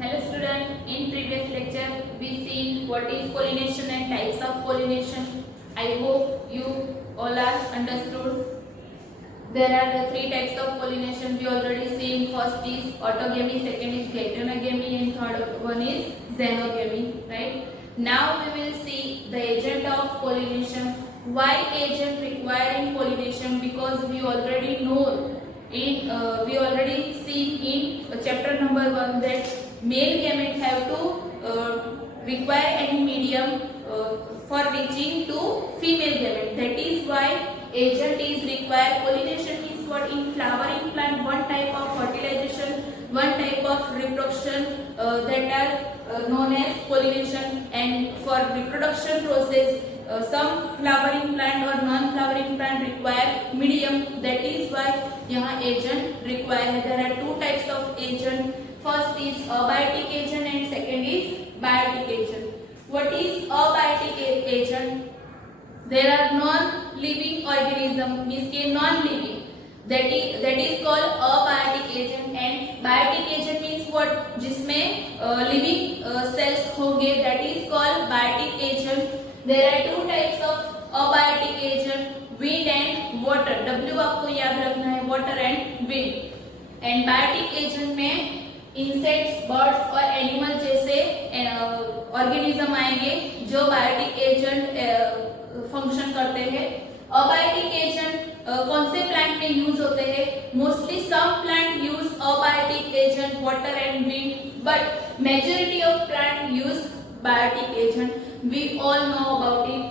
Hello student, in previous lecture we seen what is pollination and types of pollination. I hope you all are understood. There are three types of pollination we already seen. First is autogamy, second is geitonogamy and third one is xenogamy, right? Now we will see the agent of pollination. Why agent requiring pollination? Because we already know we already seen in chapter number 1 that male gamete have to require any medium for reaching to female gamete. That is why agent is required. Pollination is what in flowering plant one type of fertilization, one type of reproduction that are known as pollination, and for reproduction process some flowering plant or non-flowering plant require medium. That is why यहाँ agent required. There are two types of agent. First is abiotic agent and second is biotic agent. What is abiotic agent? There are non-living organism, means के non-living. That is called abiotic agent. And biotic agent means what? जिसमें living cells होंगे. That is called biotic agent. There are two types of abiotic agent, wind and water. W आपको याद रखना है, water and wind. And biotic agent में insects, birds और animal जैसे organism आएंगे जो बायोटिक एजेंट फंक्शन करते हैं. अबायोटिक एजेंट कौन से प्लांट में यूज होते हैं? Mostly some plant use abiotic agent, water and wind, but majority of plant use biotic agent. We all know about it.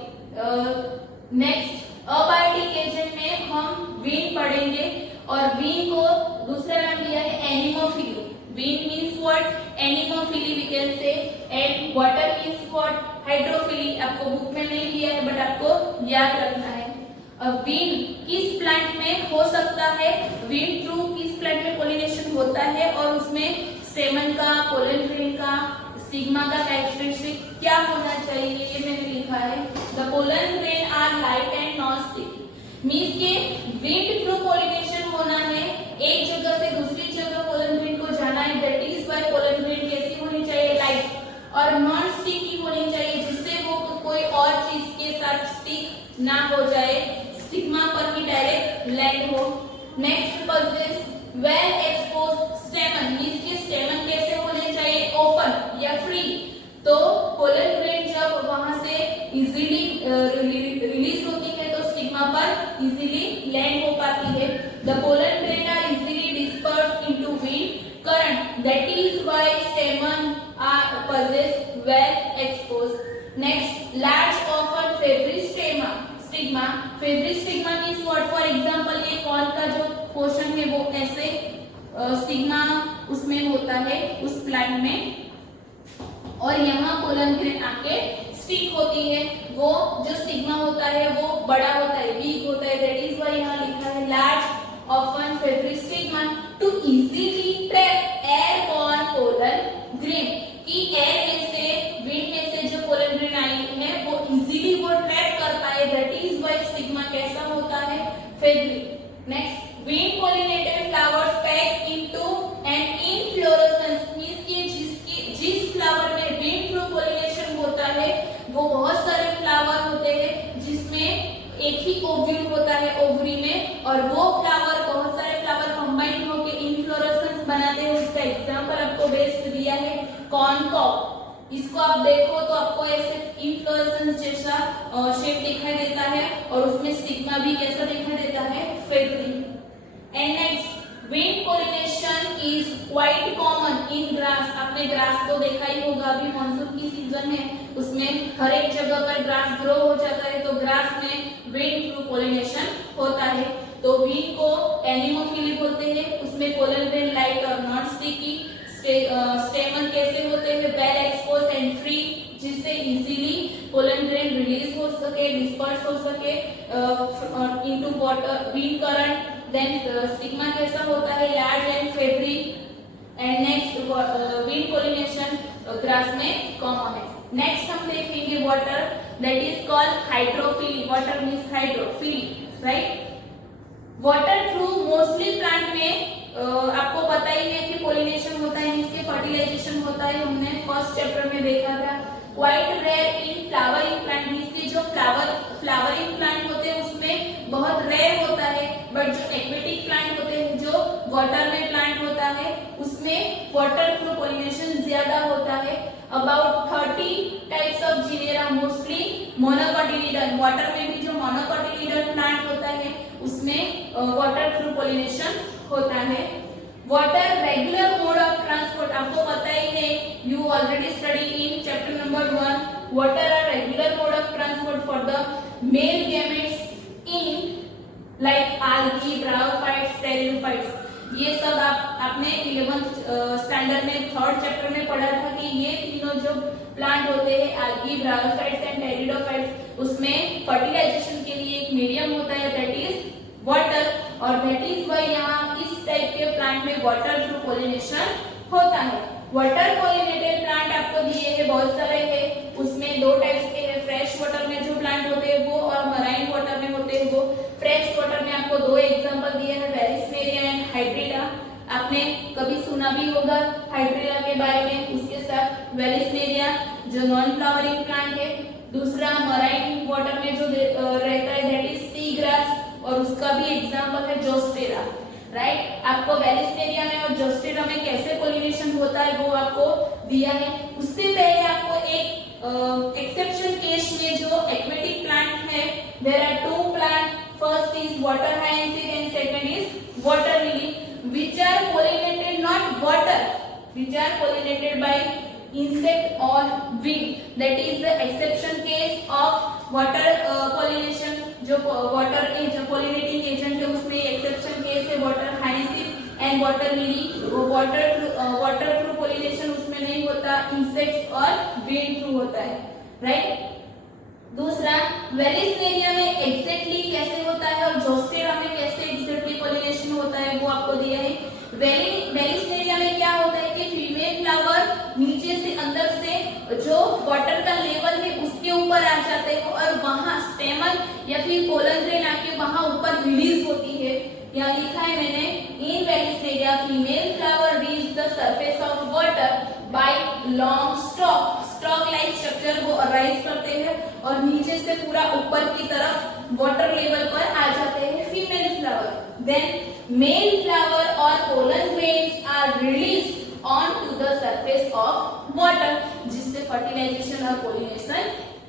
Next abiotic agent में हम wind पढ़ेंगे और विंड को दूसरा नाम दिया है anemophily. Wind means what? Anemophily we can say. And water means what? Hydrophily. आपको बुक में नहीं दिया है बट आपको याद रखना है. विंड किस प्लांट में हो सकता है? विंड थ्रू किस प्लांट में पोलिनेशन होता है और उसमें स्टेमन का, पोलन ग्रेन का, स्टिग्मा का कैरेक्टरिस्टिक क्या होना चाहिए ये मैंने लिखा है. The pollen grain are light and non sticky. Means के विंड थ्रू पोलिनेशन होना है, एक जगह से दूसरी जगह पोलन ग्रेन को जाना है. That is why pollen grain कैसी होनी चाहिए? लाइट और नॉन स्टिकी होनी चाहिए, जिससे वो कोई और चीज के साथ स्टिक ना हो जाए, स्टिग्मा पर ही डायरेक्ट लैंड हो. Next possess well expose स्टेमन. Means के स्टेमन कैसे होने चाहिए? ओपन या फ्री. तो पोलन ग्रेन जब वहां से इजीली रिलीज होती है तो स्टिग्मा पर इजीली लैंड हो पाती है. The pollen grain are easily dispersed into wind current. That is why stamen are possess well exposed. Next, large often fibry stigma. Fibry stigma means what? For example, ये corn का जो portion है वो ऐसे stigma उसमें होता है उस प्लांट में, और यहाँ पोलन ग्रेन आके स्टिक होती है. वो जो स्टिग्मा होता है वो बड़ा होता है, वीक होता है. दैट इज व्हाई यहाँ लिखा है large often fibry stigma to easily trap airborne pollen grain. कि एयर में से, विंड में से जो पोलन ग्रेन आई है वो इजीली वो ट्रैप कर पाए. दैट इज व्हाई स्टिग्मा कैसा होता है? Feathery. Next, wind pollinated flowers pack into an inflorescence. Means कि जिस फ्लावर में विंड थ्रू पोलिनेशन होता है वो बहुत सारे फ्लावर होते हैं जिसमें एक ही ओव्यूल होता है ओवरी में, और वो फ्लावर बहुत सारे फ्लावर कंबाइन होकर इनफ्लोरेसेंस बनाते हैं. उसका एग्जांपल आपको बेस्ट दिया है कॉर्न कॉप. इसको आप देखो तो आपको ऐसे इनफ्लोरेसेंस जैसा शेप दिखाई देता है और उसमें स्टिग्मा भी कैसा दिखाई देता है? फेब्री. And next, wind pollination is quite common in grass. आपने ग्रास तो देखा ही होगा, अभी मानसून की सीजन है, उसमें हर एक जगह पर ग्रास ग्रो हो जाता है. तो ग्रास में विंड थ्रू पोलिनेशन होता है. तो विंड को एनिमोफिली बोलते हैं. उसमें पोलन ग्रेन लाइट और नॉन स्टिकी. स्टेमन कैसे होते हैं? वेल एक्सपोज एंड फ्री, जिससे इजीली पोलन ग्रेन रिलीज हो सके, डिस्पर्स हो सके into water, wind current. Then stigma कैसा होता है? Large and feathery. And next, wind pollination grass में कॉमन है. नेक्स्ट हम देखेंगे water. That is called hydrophily. Water means hydrophily, right? Water through mostly plant में आपको पता ही है कि पोलिनेशन होता है, इसके फर्टिलाइजेशन होता है, हमने फर्स्ट चैप्टर में देखा था। Quite rare in flowering plant, इसके जो फ्लावरिंग प्लांट होते हैं उसमें बहुत रेयर होता है, बट जो एक्वेटिक प्लांट होते हैं, जो वाटर में प्लांट होता है, उसमें वाटर थ्रू पोलिनेशन ज्यादा होता है। About 30 types of genera, mostly monocotyledon, water में भी जो मोनोकोटिलिडन प्लांट होता है उसमें वाटर थ्रू पोलिनेशन होता है। Water regular mode of transport, आपको पता ही है, you already study in chapter number 1, water are regular mode of transport for the male gametes in like algae, bryophytes, pteridophytes। ये सब आपने 11th स्टैंडर्ड में 3rd चैप्टर में पढ़ा था कि ये तीनों जो प्लांट होते हैं, algae, bryophytes एंड pteridophytes, उसमें फर्टिलाइजेशन के लिए एक मीडियम होता है, दैट इज वाटर, और दैट इज वाई यहाँ इस टाइप के प्लांट में वाटर थ्रू पोलिनेशन होता है। वाटर पोलिनेटेड प्लांट आपको दिए हैं, बहुत सारे हैं, उसमें 2 टाइप्स के हैं, फ्रेश वाटर में जो प्लांट होते हैं वो, और मराइन वाटर में होते हैं वो। फ्रेश वाटर में आपको 2 एग्जांपल दिए हैं, वेलिस्नेरिया एंड हाइड्रिला। आपने कभी सुना भी होगा हाइड्रिला के बारे में, उसके साथ वेलिस्नेरिया जो नॉन फ्लावरिंग प्लांट है। दूसरा मराइन वाटर में जो रहता है दैट इज सी ग्रास, और उसका भी एग्जांपल है जोस्टेरा, राइट। आपको वेलिस्नेरिया में और जोस्टेरा में कैसे पोलिनेशन होता है वो आपको दिया है। उससे पहले आपको एक एक्सेप्शन केस में जो एक्वेटिक प्लांट है, there are 2 plant, first is water हाइएंसिस and second is water lily, which are pollinated not water, which are pollinated by insect or bee, that is the exception case of water pollination। जो water जो pollinating agent है उसमें exception case है water हाइएंसिस and water lily. Water through pollination उसमें नहीं होता, insects और विंड थ्रू होता है, राइट। दूसरा, वेलिस्नेरिया में एग्जैक्टली कैसे होता है और जोस्टेरा में कैसे एग्जैक्टली पोलिनेशन होता है वो आपको दिया है। वेलिस्नेरिया में क्या होता है कि फीमेल फ्लावर नीचे से अंदर से जो वाटर का लेवल है उसके ऊपर आ जाते हैं, और वहां स्टेमन या फिर पोलन ग्रेन आके वहां ऊपर रिलीज होती है। यहाँ लिखा है मैंने, in vallisneria female flower reach the surface of water by long stalk like structure वो अराइज करते हैं और नीचे से पूरा ऊपर की तरफ वाटर लेवल पर आ जाते हैं female flower. Then male flower और pollen grains are release on to the surface of water, जिससे फर्टिलाइजेशन और पोलिनेशन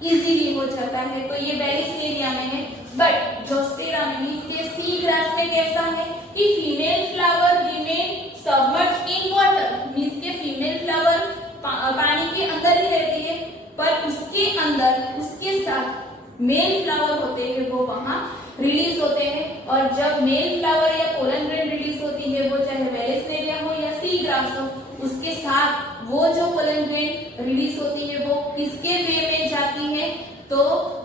इजीली हो जाता है। तो ये वेलिस्नेरिया में है, बट जोस्टेरा में इसके सी ग्रास में कैसा है कि female flower remain submerged in water, means के फीमेल फ्लावर पानी के अंदर ही रहती है, पर उसके अंदर उसके साथ मेल फ्लावर होते हैं वो वहां रिलीज होते हैं। और जब मेल फ्लावर या पोलन ग्रेन रिलीज होती है, वो चाहे वेलिस्नेरिया हो या सी ग्रास हो, उसके साथ वो जो पोलन ग्रेन रिलीज होती है वो किसके वे में जाती है, तो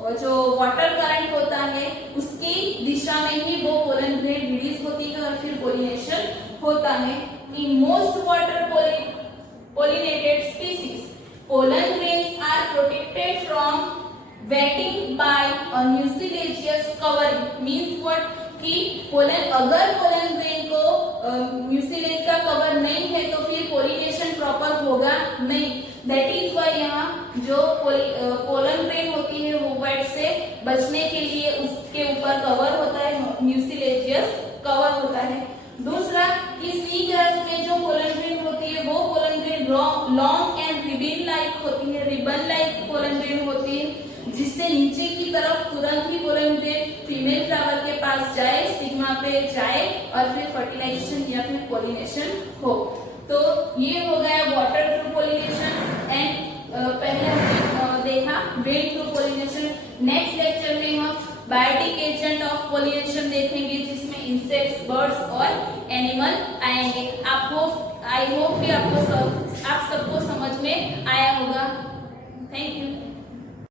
वो जो वाटर करंट होता है उसकी दिशा में ही वो पोलन ग्रेन रिलीज होती है और फिर पोलिनेशन होता है। In most water pollinated species, pollen grains are protected from wetting by a mucilaginous covering, means what कि पोलन, अगर पोलन ग्रेन को म्यूसिलेज का कवर नहीं है तो फिर पोलिनेशन प्रॉपर होगा नहीं। दैट इज वाई यहाँ जो पोलन ग्रेन होती है वो वेट से बचने के लिए उसके ऊपर कवर होता है, म्यूसिलेजियस कवर होता है। दूसरा कि सी ग्रास में जो पोलन ग्रेन होती है वो pollen grain long and ribbon like होती है, रिबन लाइक पोलन ग्रेन होती है, जिससे नीचे की तरफ तुरंत ही पोलन ग्रेन फीमेल फ्लावर के पास जाए, स्टिग्मा पे जाए और फिर फर्टिलाइजेशन या फिर पोलिनेशन हो। तो ये हो गया वाटर थ्रू पोलिनेशन एंड पहले हमने देखा wind through pollination. Next lecture में हम बायोटिक एजेंट ऑफ पोलिनेशन देखेंगे, जिसमें इंसेक्ट्स, बर्ड्स और एनिमल आएंगे। आई होप कि आप सबको समझ में आया होगा। Thank you.